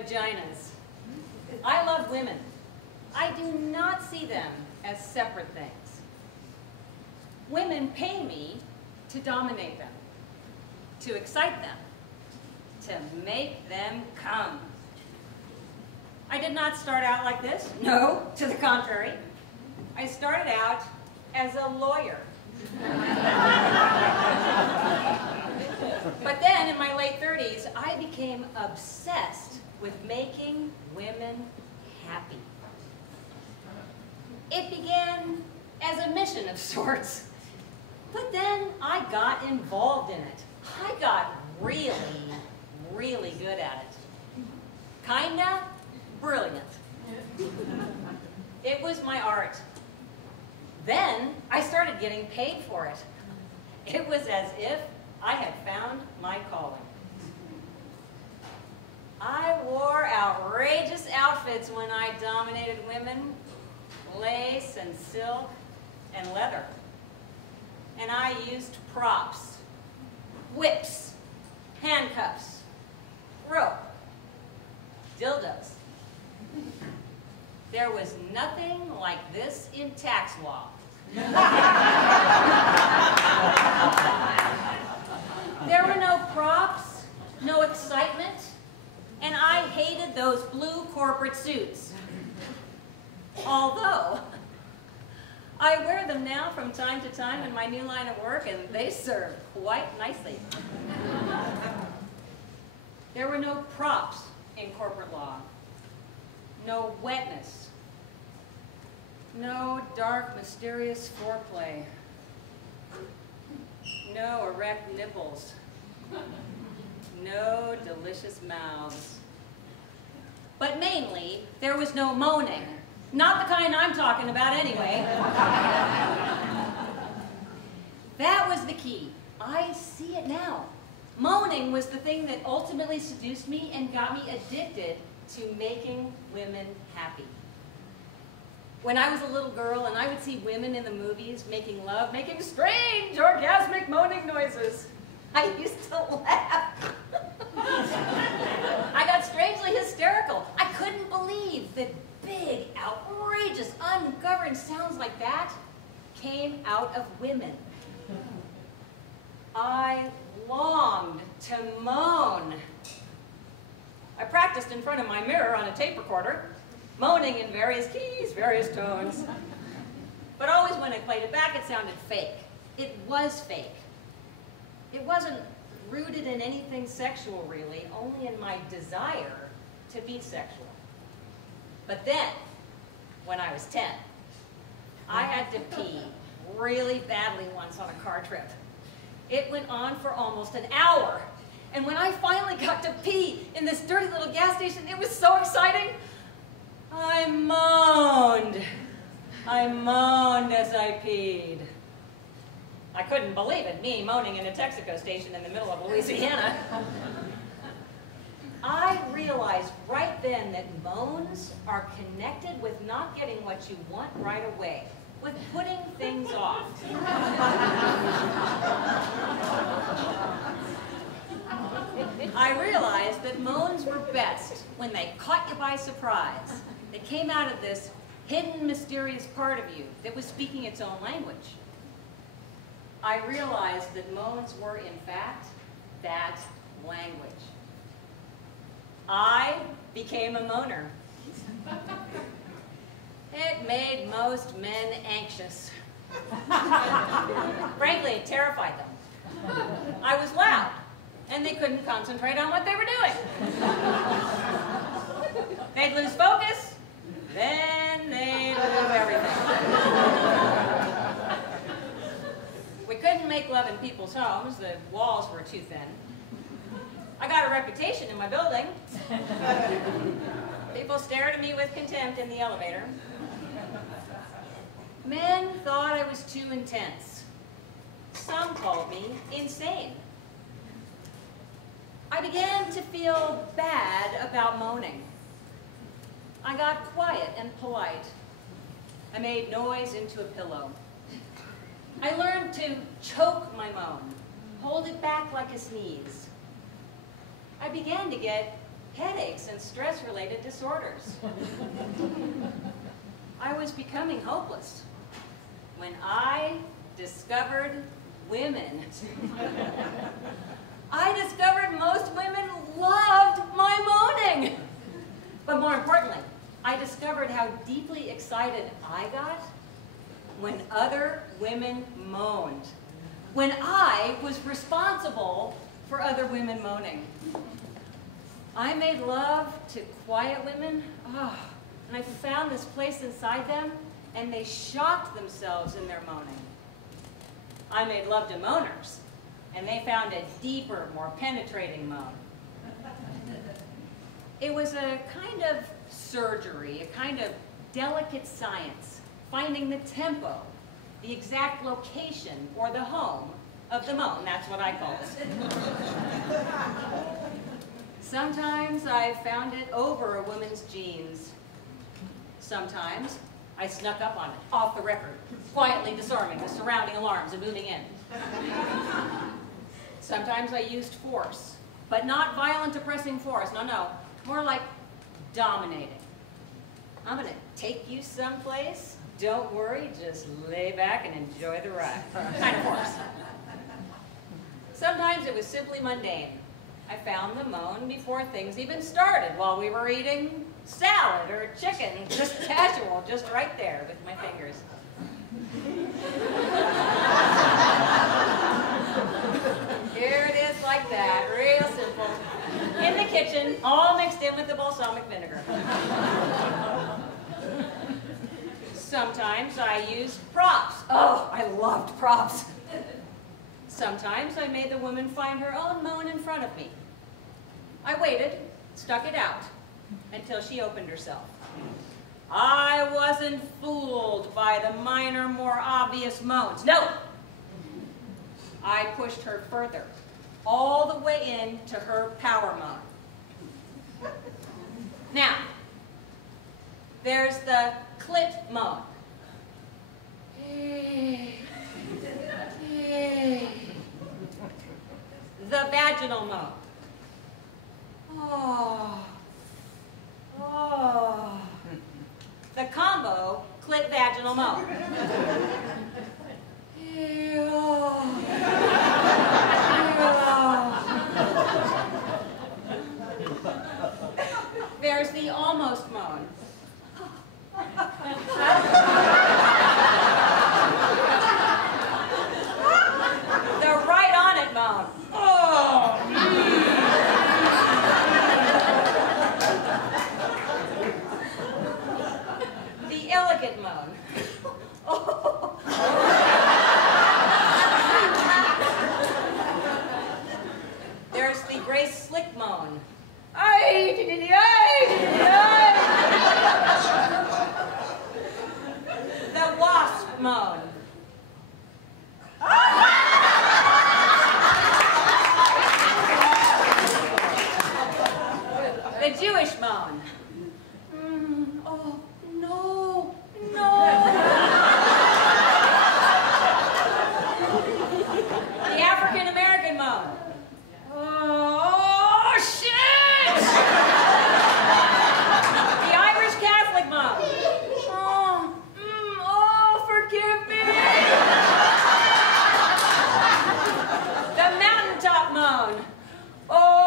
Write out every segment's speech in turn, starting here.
Vaginas. I love women. I do not see them as separate things. Women pay me to dominate them, to excite them, to make them come. I did not start out like this. No, to the contrary. I started out as a lawyer. But then, in my late 30s, I became obsessed with making women happy. It began as a mission of sorts, but then I got involved in it. I got really, really good at it. Kinda brilliant. It was my art. Then I started getting paid for it. It was as if I had found my calling. I wore outrageous outfits when I dominated women, lace and silk and leather. And I used props, whips, handcuffs, rope, dildos. There was nothing like this in tax law. There were no props, no excitement, and I hated those blue corporate suits. Although, I wear them now from time to time in my new line of work, and they serve quite nicely. There were no props in corporate law. No wetness. No dark, mysterious foreplay. No erect nipples. No delicious mouths. But mainly, there was no moaning. Not the kind I'm talking about anyway. That was the key. I see it now. Moaning was the thing that ultimately seduced me and got me addicted to making women happy. When I was a little girl and I would see women in the movies making love, making strange, orgasmic moaning noises, I used to laugh. I got strangely hysterical. I couldn't believe that big, outrageous, ungoverned sounds like that came out of women. I longed to moan. I practiced in front of my mirror on a tape recorder, moaning in various keys, various tones. But always when I played it back, it sounded fake. It was fake. It wasn't rooted in anything sexual, really, only in my desire to be sexual. But then, when I was 10, I had to pee really badly once on a car trip. It went on for almost an hour. And when I finally got to pee in this dirty little gas station, it was so exciting. I moaned. I moaned as I peed. I couldn't believe it, me moaning in a Texaco station in the middle of Louisiana. I realized right then that moans are connected with not getting what you want right away, with putting things off. I realized that moans were best when they caught you by surprise. They came out of this hidden, mysterious part of you that was speaking its own language. I realized that moans were, in fact, that language. I became a moaner. It made most men anxious. Frankly, it terrified them. I was loud, and they couldn't concentrate on what they were doing. They'd lose focus, then they'd lose everything. We couldn't make love in people's homes. The walls were too thin. I got a reputation in my building. People stared at me with contempt in the elevator. Men thought I was too intense. Some called me insane. I began to feel bad about moaning. I got quiet and polite. I made noise into a pillow. I learned to choke my moan, hold it back like a sneeze. I began to get headaches and stress-related disorders. I was becoming hopeless when I discovered women. I discovered most women loved my moaning. But more importantly, I discovered how deeply excited I got when other women moaned, when I was responsible for other women moaning. I made love to quiet women, and I found this place inside them, and they shocked themselves in their moaning. I made love to moaners, and they found a deeper, more penetrating moan. It was a kind of surgery, a kind of delicate science, finding the tempo, the exact location, or the home of the moan. That's what I call it. Sometimes I found it over a woman's jeans. Sometimes I snuck up on it, off the record, quietly disarming the surrounding alarms and moving in. Sometimes I used force, but not violent, oppressing force. No, no, more like dominating. I'm gonna take you someplace. Don't worry, just lay back and enjoy the ride. Kind of force. Sometimes it was simply mundane. I found the moan before things even started, while we were eating salad or chicken, just casual, just right there with my fingers. Here it is like that, real simple. In the kitchen, all mixed in with the balsamic vinegar. Sometimes I used props. Oh, I loved props. Sometimes I made the woman find her own moan in front of me. I waited, stuck it out, until she opened herself. I wasn't fooled by the minor, more obvious moans. No! I pushed her further, all the way in to her power moan. Now, there's the clit moan. The vaginal moan. Oh. Oh. The combo clit vaginal moan. There's the almost moan. The right on it moan. Oh. The elegant moan. Oh. There's the Grace Slick moan. The wasp moan. The Jewish moan. Oh, no, no. The African American moan. Oh, shit! The Irish Catholic moan. Oh, forgive me. The mountaintop moan. Oh,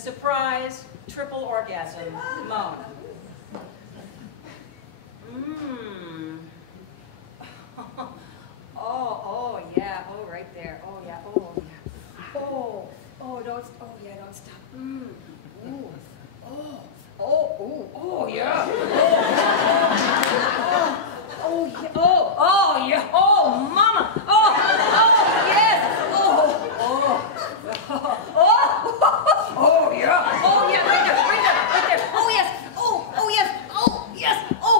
surprise triple orgasm moan. Oh, yeah, oh, right there. Oh, yeah, oh, yeah. Oh, don't stop. Ooh, oh, yeah. Oh, yeah, oh, mama. Oh, yes. Oh, yeah. Oh, yeah, right there. Oh, yes. Oh, yes. Oh,